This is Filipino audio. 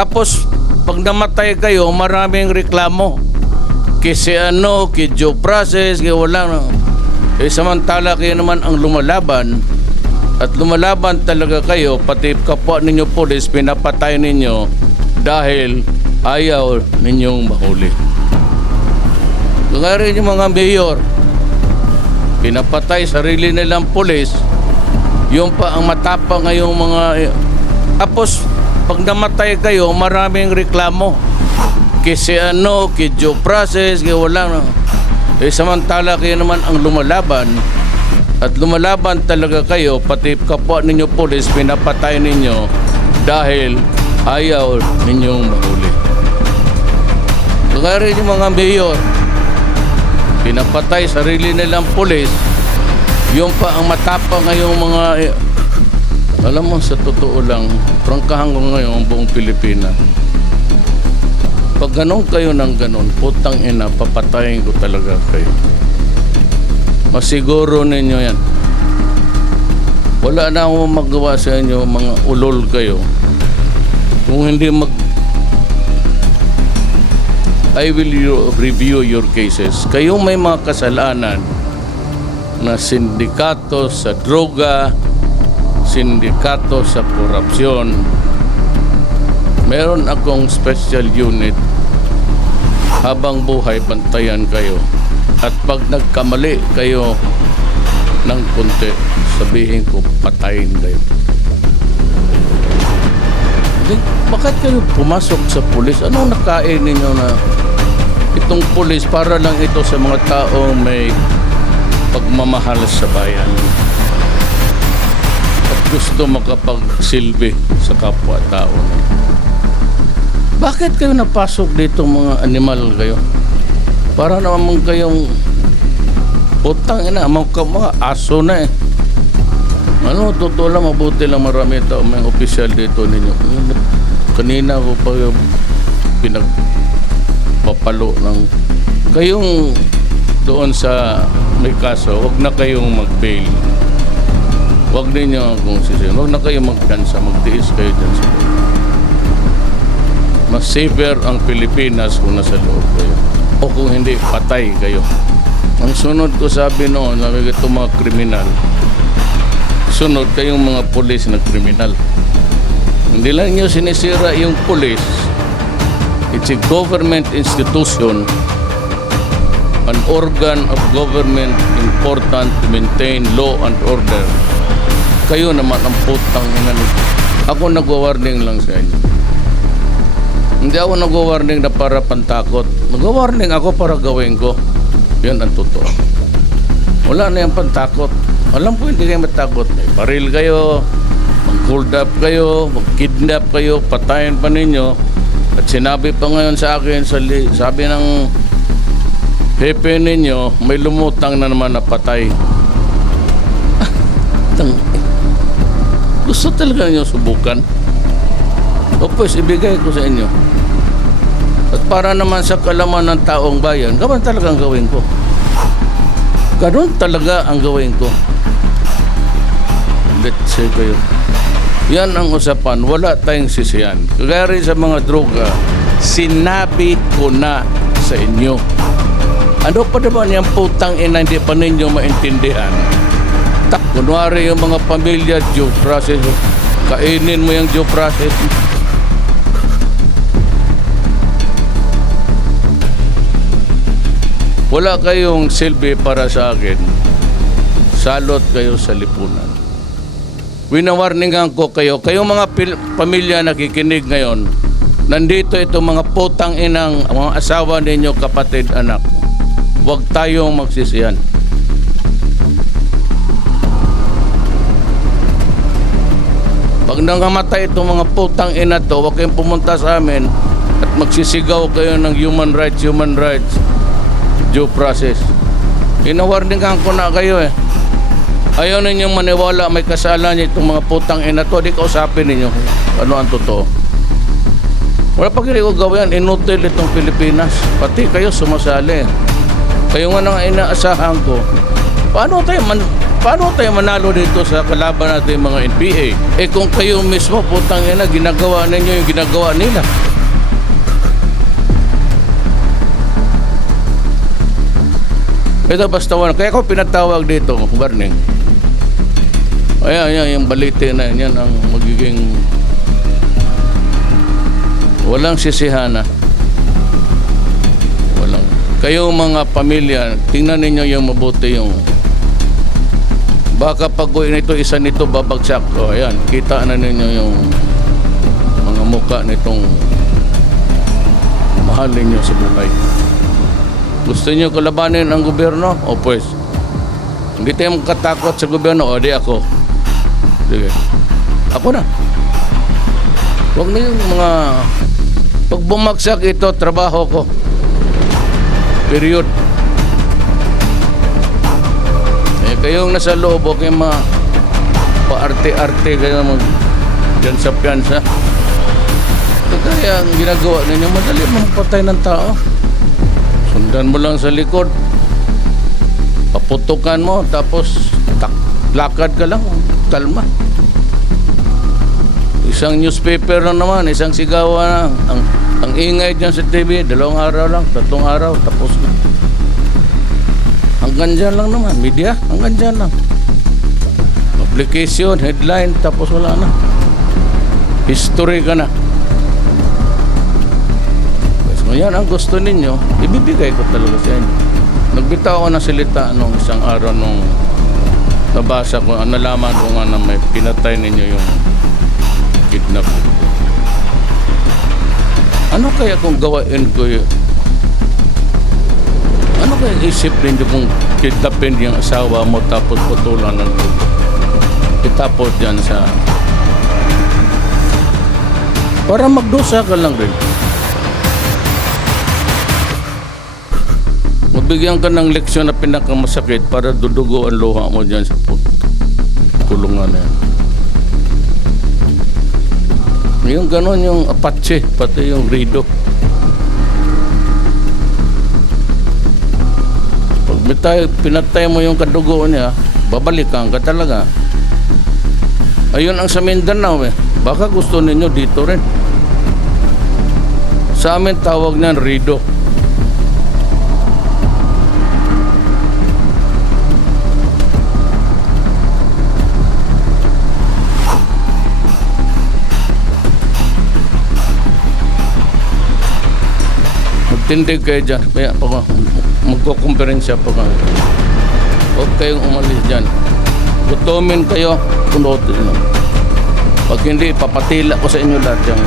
Tapos, pag namatay kayo, maraming reklamo. Kasi kay due process, kaya wala. Samantala kayo naman ang lumalaban. At lumalaban talaga kayo, pati kapwa ninyo pulis, pinapatay ninyo dahil ayaw ninyong mahuli. Kaya rin yung mga mayor, pinapatay sarili nilang pulis, yung pa ang matapang ngayong mga... Tapos, pag namatay kayo, maraming reklamo. Kasi kay due process, kaya wala. Samantala kayo naman ang lumalaban. At lumalaban talaga kayo, pati kapwa ninyo pulis, pinapatay ninyo dahil ayaw ninyong mahuli. Kaya rin yung mga mayor, pinapatay sarili nilang pulis, yung pa ang matapang ngayong mga... Alam mo, sa totoo lang, prangkahan ko ngayon ang buong Pilipinas. Pag ganun kayo ng ganun, putang ina, papatayin ko talaga kayo. Masiguro ninyo yan. Wala na akong magawa sa inyo, mga ulol kayo. Kung hindi I will review your cases. Kayo may mga kasalanan na sindikato sa droga, sindikato sa korupsyon. Meron akong special unit. Habang buhay, bantayan kayo. At pag nagkamali kayo ng konti, sabihin ko, patayin kayo. Bakit kayo pumasok sa pulis? Anong nakain ninyo na itong pulis para lang ito sa mga taong may pagmamahal sa bayan at gusto makapagsilbi sa kapwa-tao? Bakit kayo napasok dito mga animal kayo? Para naman kayong utang ina, mga aso na eh. Totoo lang, mabuti lang marami tao, may opisyal dito ninyo. Kanina ko pa yung pinagpapalo ng... Kayong doon sa may kaso, wag na kayong mag-bail. Wag ninyo akong sisiyan. Wag na kayong magkansa, magtiis kayo dyan sa loob. Mas safer ang Pilipinas kung nasa loob kayo. O kung hindi, patay kayo. Ang sunod ko sabi noon, sabi ko itong mga kriminal, sunod kayong mga pulis na kriminal. Hindi lang nyo sinisira yung pulis. It's a government institution, an organ of government important to maintain law and order. Kayo naman ang putang ina nito. Ako nagwa-warning lang sa inyo. Hindi ako nag-warning na para pantakot. Nag-warning ako para gawin ko. Yan ang totoo. Wala na yung pantakot. Alam po hindi kayo matakot. May baril kayo, mag-hold up kayo, mag-kidnap kayo, patayin pa ninyo. At sinabi pa ngayon sa akin, sabi ng hepe ninyo, may lumutang na naman na patay. Gusto talaga ninyo subukan? O pues, ibigay ko sa inyo. At para naman sa kalaman ng taong bayan, gawan talaga ang gawin ko. Ganun talaga ang gawin ko. Let's say kayo. Yan ang usapan. Wala tayong sisiyan. Kagaya rin sa mga droga, sinabi ko na sa inyo. Ano pa naman yung putang ina hindi pa ninyo maintindihan? Kunwari yung mga pamilya, due process, kainin mo yung due process. Wala kayong silbi para sa akin. Salot kayo sa lipunan. Winawarningan ko kayo. Kayong mga pamilya nakikinig ngayon, nandito itong mga putang inang mga asawa ninyo, kapatid, anak. Huwag tayong magsisiyan. Pag nangamatay itong mga putang ina to, huwag kayong pumunta sa amin at magsisigaw kayo ng human rights, due process. Inawarningan ko na kayo eh. Ayaw ninyong maniwala may kasalanan niya itong mga putang ina to, di kausapin ninyo ano ang totoo. Wala pa kaya ko gawin, inutil itong Pilipinas. Pati kayo sumasali. Kayo nga nang inaasahan ko. Paano tayo Paano tayo manalo dito sa kalaban natin mga NPA? Eh kung kayo mismo, putang ina, ginagawa ninyo yung ginagawa nila. Ito basta wala. Kaya ako pinatawag dito, Barning. Ayan, yung balite na yan ang magiging walang sisihana. Walang. Kayo mga pamilya, tingnan ninyo yung mabuti yung baka pag nito isa nito babagsak. O ayan, kita na ninyo yung mga muka nitong mahal ninyo sa buhay. Gusto niyo kalabanin ang gobyerno? O pues, hindi tayo makatakot sa gobyerno. O di ako. Sige. Ako na. Huwag na yung mga... Pag bumagsak ito, trabaho ko. Period. Eh, kayong nasa loob, huwag kayong pa-arte-arte kayo dyan sa piyansa. Kaya ang ginagawa ninyo, madali magpatay ng tao. Sundan mo lang sa likod, paputukan mo, tapos lakad ka lang, kalma. Isang newspaper lang naman, isang sigawan na. Ang ingay dyan sa TV, 2 araw lang, 3 araw, tapos na. Hanggang dyan lang naman, media, hanggang dyan lang. Publication, headline, tapos wala na. History ka na. So yan ang gusto ninyo, ibibigay ko talaga sa inyo. Nagbitaw ako ng salita nung isang araw nung nabasa ko, nalaman ko nga na may pinatay ninyo yung kidnap. Ano kaya kung gawain ko yun? Ano kaya isip ninyo kung kidnapin yung asawa mo tapos putulan ng dugo? Itapos dyan sa... Para magdusa ka lang rin. Mabigyan ka ng leksyon na pinakamasakit para dudugo ang luha mo dyan sa kulungan na yan. Yung ganon yung Apache, pati yung Rido. Pag pinatay mo yung kadugo niya, babalikan ka talaga. Ayun ang sa Mindanao eh. Baka gusto ninyo dito rin. Sa amin tawag niyan Rido. Tindig kayo dyan. Kaya magkukumperensya pa kayo. Huwag kayong umalis dyan. Gutumin kayo. Pag hindi, papatila ko sa inyo lahat yan.